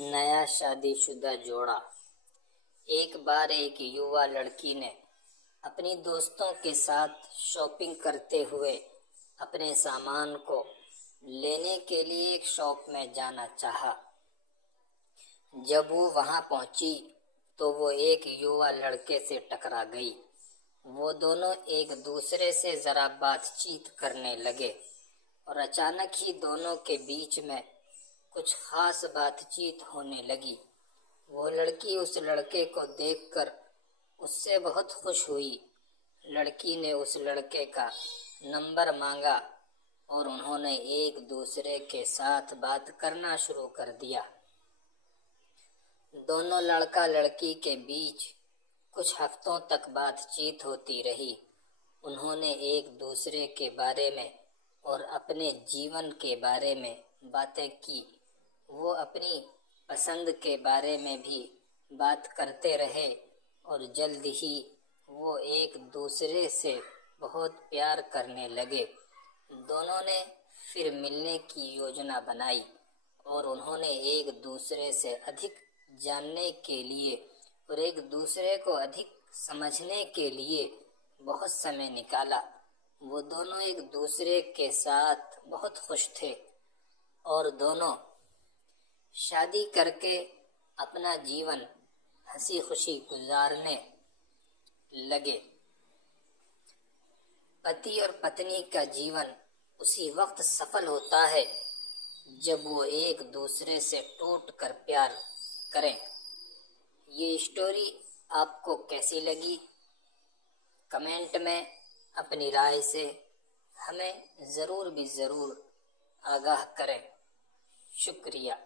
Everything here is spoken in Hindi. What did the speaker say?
नया शादीशुदा जोड़ा। एक बार एक युवा लड़की ने अपनी दोस्तों के साथ शॉपिंग करते हुए अपने सामान को लेने के लिए एक शॉप में जाना चाहा। जब वो वहां पहुंची तो वो एक युवा लड़के से टकरा गई। वो दोनों एक दूसरे से जरा बातचीत करने लगे और अचानक ही दोनों के बीच में कुछ खास बातचीत होने लगी। वो लड़की उस लड़के को देखकर उससे बहुत खुश हुई। लड़की ने उस लड़के का नंबर मांगा और उन्होंने एक दूसरे के साथ बात करना शुरू कर दिया। दोनों लड़का लड़की के बीच कुछ हफ्तों तक बातचीत होती रही। उन्होंने एक दूसरे के बारे में और अपने जीवन के बारे में बातें की। वो अपनी पसंद के बारे में भी बात करते रहे और जल्द ही वो एक दूसरे से बहुत प्यार करने लगे। दोनों ने फिर मिलने की योजना बनाई और उन्होंने एक दूसरे से अधिक जानने के लिए और एक दूसरे को अधिक समझने के लिए बहुत समय निकाला। वो दोनों एक दूसरे के साथ बहुत खुश थे और दोनों शादी करके अपना जीवन हंसी खुशी गुजारने लगे। पति और पत्नी का जीवन उसी वक्त सफल होता है जब वो एक दूसरे से टूट कर प्यार करें। ये स्टोरी आपको कैसी लगी? कमेंट में अपनी राय से हमें ज़रूर आगाह करें। शुक्रिया।